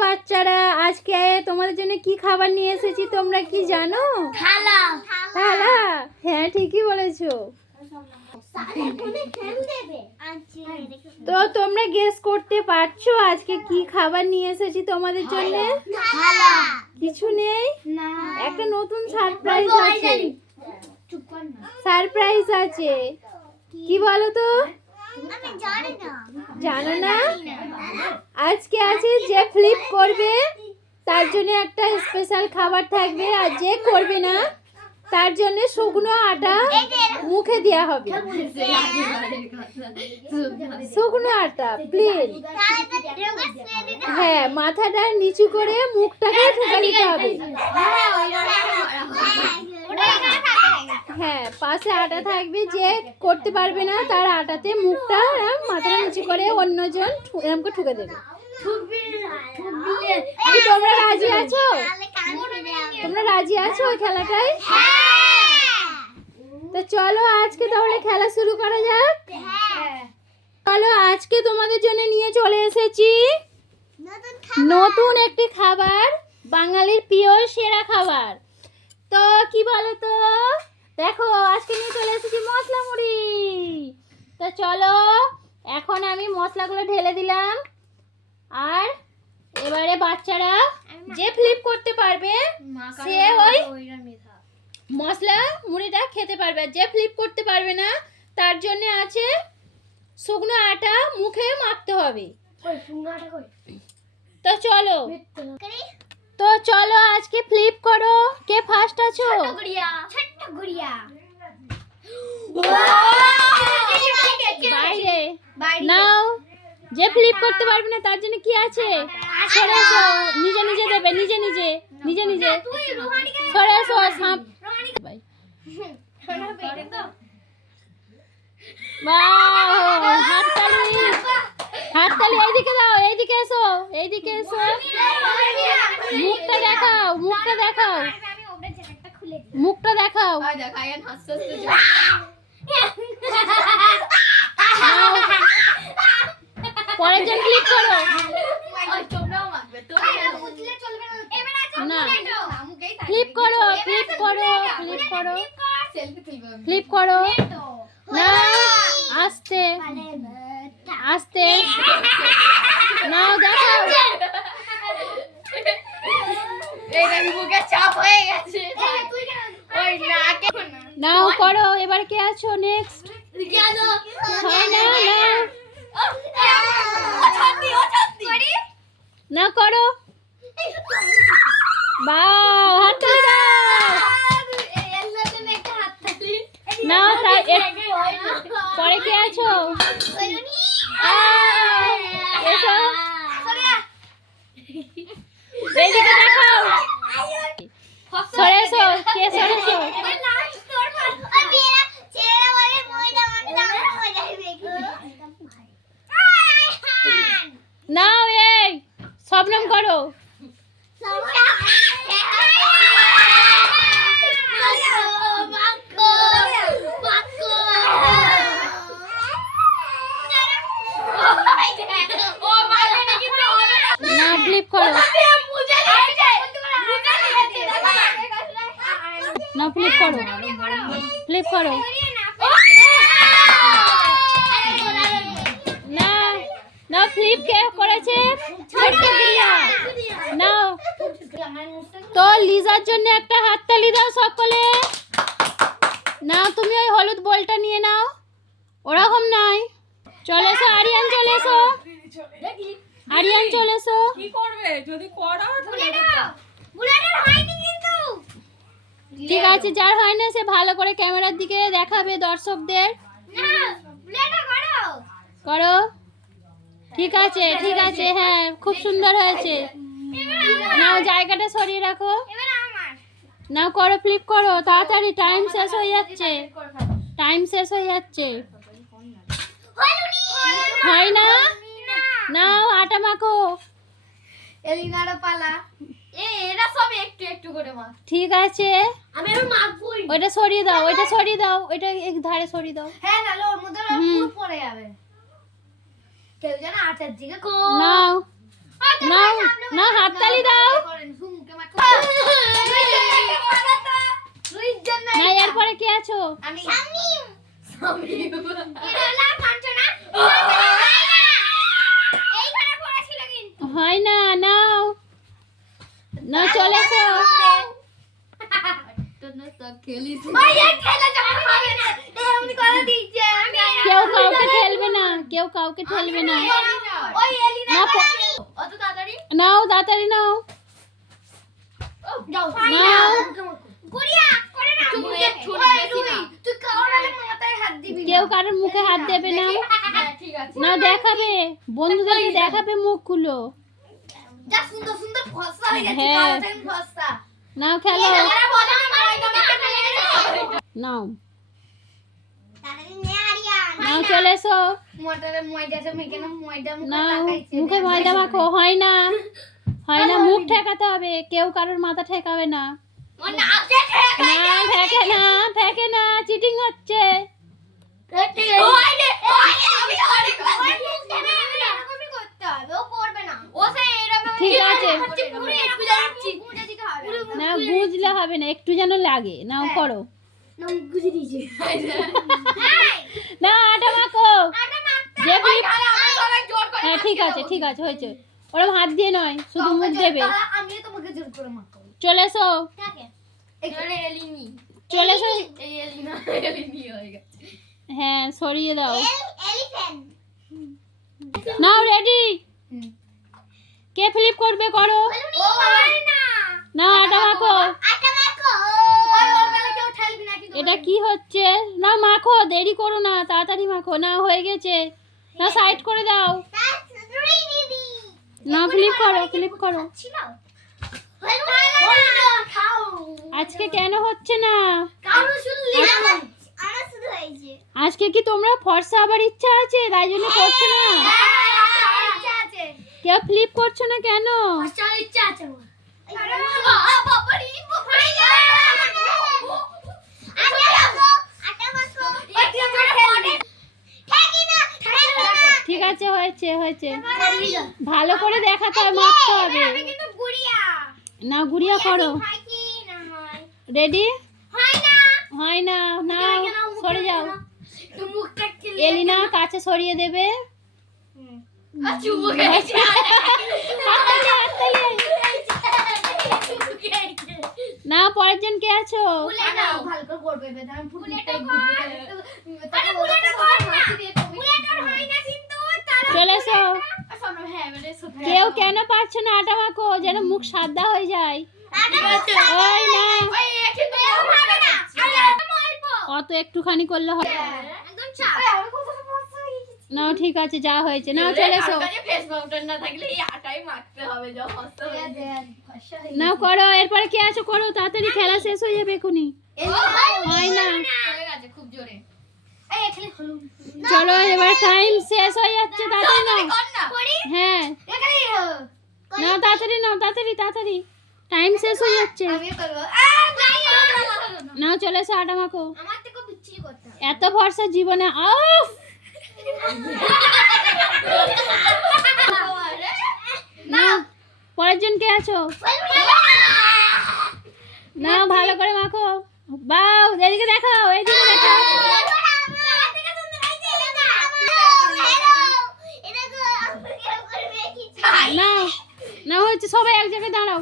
বাচ্চারা আজকে তোমাদের জন্য কি খাবার নিয়ে এসেছি তোমরা কি জানো? থালা। থালা। হ্যাঁ ঠিকই বলেছ। তো তোমরা গেস করতে পারছ আজকে কি খাবার নিয়ে এসেছি তোমাদের জন্য? কিছু নেই? একটা নতুন সারপ্রাইজ আছে। সারপ্রাইজ আছে। কি বলো তো? আমি জানি না। আজকে আছে যে ফ্লিপ করবে, তার জন্য একটা স্পেশাল খাবার থাকবে, আর যে করবে না, তার জন্য শুকনো আটা মুখে দেওয়া হবে। শুকনো আটা প্লেন হ্যাঁ মাথাটা নিচু করে মুখটাকে ঠুকে দিতে হবে হ্যাঁ পাশে আটা থাকবে যে করতে পারবে না তার আটাতে মুখটা মাথাটা নিচু করে অন্যজন করে ঠুকে দেবে। কি তোমরা রাজি আছো? তোমরা রাজি আছো ওই খেলাটায়? তো চলো আজকে তাহলে খেলা শুরু করা যাক। চলো আজকে তোমাদের জন্য নিয়ে চলে এসেছি নতুন একটি খাবার বাঙালির প্রিয় সেরা খাবার। তো কি বলো তো? দেখো আজকে নিয়ে চলে এসেছি মশলা মুড়ি। তো চলো এখন আমি মশলাগুলো ঢেলে দিলাম। আর এবারে বাচ্চারা যে ফ্লিপ করতে পারবে সে ওই মশলা মুড়িটা খেতে পারবে। আর যে ফ্লিপ করতে পারবে না তার জন্য আছে শুকনো আটা মুখে মাখতে হবে। তো চলো। তো চলো আজকে ফ্লিপ করো। কে ফার্স্ট আছো? বাইরে। নাও। যে ফ্লিপ করতে পারবে না তার জন্য কি আছে? সরে এসো। নিজে নিজে দেবে নিজে নিজে। নিজে নিজে। সরে এসো সাপ হাততালি। হাততালি এইদিকে দাও এইদিকে এসো এইদিকে এসো। মুখটা দেখাও মুখটা দেখাও। মুখটা দেখাও। নাও। পরের জন ক্লিক করো। না ফ্লিপ করো ফ্লিপ করো ফ্লিপ করো। ফ্লিপ করো। না আস্তে আস্তে নাও দেখাও চাপ হয়ে গেছে ওই নাকে নাও করো এবার কে আছো নেক্সট না করো? এ- পরে কে আছো? এসো। এইদিকে দেখাও সরে এসো কে সরে এসো? নাও এই শবনম করো। না ফ্লিপ করো না ফ্লিপ করো। ফ্লিপ করো। না না ফ্লিপ কে করেছে? নাও। তো লিজার জন্য একটা হাততালি দাও সকলে। নাও তুমি ওই হলুদ বলটা নিয়ে নাও। ওরকম নাই চলে এসো আরিয়ান চলে এসো। আরিয়ান চলে এসো। কি করবে? যদি করো ঠিক আছে, যার হয় না সে ভালো করে ক্যামেরার দিকে দেখাবে দর্শকদের। করো। ঠিক আছে ঠিক আছে হ্যাঁ খুব সুন্দর হয়েছে। নাও, জায়গাটা সরিয়ে রাখো। নাও, করো ফ্লিপ করো। তাড়াতাড়ি টাইম শেষ হয়ে যাচ্ছে। টাইম শেষ হয়ে যাচ্ছে। হয় না? নাও, আটা মাখো। এলিনারও পালা। এরা সব একটু একটু করে মা ঠিক আছে। আমি আর মাখবই ওইটা সরিয়ে দাও ওইটা সরিয়ে দাও ওইটা এক ধারে সরিয়ে দাও। হ্যাঁ নাহলে ওর মধ্যে না পুরো পড়ে যাবে। কেউ যেন আটার দিকে কো নাও। নাও না হাততালি দাও। না এরপরে কে আছো? আমি। হয় না নাও না চলে এসো কেউ কাউকে ঠেলবে না কেউ কাউকে ঠেলবে না। অত তাড়াতাড়ি। নাও তাড়াতাড়ি নাও। নাও। কেউ কারোর মুখে হাত দেবে না। হ্যাঁ ঠিক আছে। না দেখাবে। বন্ধুদেরকে দেখাবে মুখগুলো। যা সুন্দর সুন্দর ফসা হয়ে গেছে। হ্যাঁ। কালো থেকে ফসা। নাও খেলো এরা বলে না ময়দা মেখে ফেলে নাও। নাও চলে এসো। নাও মুখে ময়দা মাখো হয় না। হয় না মুখ ঠেকাতে হবে। কেউ কারোর মাথা ঠেকাবে না। না ঠেকে না ঠেকে না চিটিং হচ্ছে। ঠিক। আছে। না বুঝলে হবে না একটু যেন লাগে। নাও করো। না গুঁজে দিয়েছি। না আটা মাখো। আটা মাখতে যে flip- আমরা সবাই জোর করে হ্যাঁ ঠিক আছে ঠিক আছে হয়েছে। ওরম হাত দিয়ে নয় শুধু মুখ দেবে। আমি তোমাকে জোর করে মাখাবো। চলে এসো। চলে এসো। এই এলিনা এলিনি হয়ে গেছে। হ্যাঁ সরিয়ে দাও। নাও রেডি কে ফ্লিপ করবে করো। না। নাও আটা মাখো। আটা মাখো ওই ওর বেলা কেউ ঠেলবি না কিন্তু এটা কি হচ্ছে না মাখো দেরি করো না তাড়াতাড়ি মাখো না হয়ে গেছে না সাইড করে দাও না ফ্লিপ করো ফ্লিপ করো আজকে কেন হচ্ছে না আজকে কি তোমরা ফর্সা আবার ইচ্ছা আছে তাই জন্য করছ না হ্যাঁ ইচ্ছা আছে কেউ ফ্লিপ করছ না কেন ইচ্ছা আছে ঠিক আছে হয়েছে হয়েছে। ভালো করে দেখাতে হয় মারতে হবে। না গুড়িয়া করো। রেডি হয় না না। সরে যাও। এলিনা কাছে সরিয়ে দেবে। না পরের জন কে আছো? হয় চলে এসো। হ্যাঁ সত্যি কেউ কেন পারছ না আটা মাখো যেন মুখ সাদা হয়ে যায়। ওই না। অত একটুখানি করলে হয়। একদম চাপ আমি কোথাও বসে গেছি নাও ঠিক আছে যা হয়েছে নাও চলে এসো ফেস পাউডার না থাকলে এই আটাই মাখতে হবে যা হস্ত হয়ে যায়। নাও করো এরপরে কে আছো করো তাড়াতাড়ি খেলা শেষ হয়ে যাবে এখনই হয় না খুব জোরে এই এখানে হলো চলো এবার টাইম শেষ হয়ে যাচ্ছে তাড়াতাড়ি নাও হ্যাঁ নাও তাড়াতাড়ি নাও তাড়াতাড়ি তাড়াতাড়ি টাইম শেষ হয়ে যাচ্ছে নাও চলে এসো আটা মাখো এত ভরসা জীবনে আফ না পরের জন কে আছো? না, ভালো করে মাখো। বাউ এদিকে দেখো এদিকে দেখো। না না হচ্ছে, সবাই এক জায়গায় দাঁড়াও।